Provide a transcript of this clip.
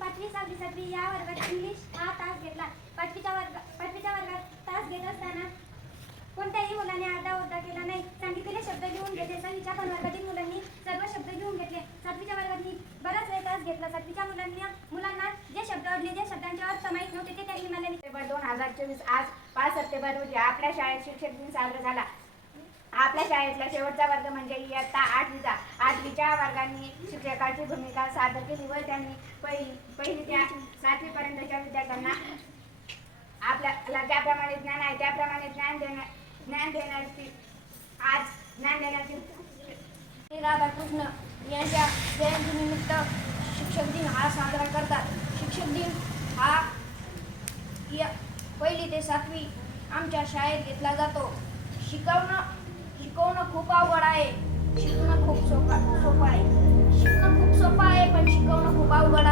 5वी 6वी 7वी या वर्गात इंग्लिश हा तास घेतला. पाचवीच्या वर्गात तास घेत असताना कोणत्याही मुलाने आरडाओरडा केला नाही. सांगितलेले शब्द लिहून घेतले. 6वीच्या पण वर्गातील मुलांनी सर्व शब्द लिहून घेतले. 7वीच्या वर्गात मी बराच वेळ तास घेतला. 7वीच्या मुलांना जे शब्द अडले, जे शब्दांचे अर्थ माहीत नव्हते ते त्यांनी मला सप्टेंबर 2024 आज 5 सप्टेंबर रोजी आपल्या शाळेत शिक्षक दिन साजरा झाला. आपल्या शाळेतला शेवटचा वर्ग म्हणजे इयत्ता 8वीचा. 8वीच्या वर्गाने शिक्षकाची भूमिका सादर केली व त्यांनी पहिली ते 7वी पर्यंतच्या विद्यार्थ्यांना आपल्याला ज्याप्रमाणे ज्ञान आहे त्याप्रमाणे ज्ञान देण्याची राधाकृष्ण यांच्या जयंतीनिमित्त शिक्षक दिन हा साजरा करतात. शिक्षक दिन हा 1ली ते 7वी आमच्या शाळेत घेतला जातो. शिकवणं खूप अवघड आहे. शिकणं खूप सोपं आहे. शिकणं खूप सोपं आहे पण शिकवणं खूप अवघड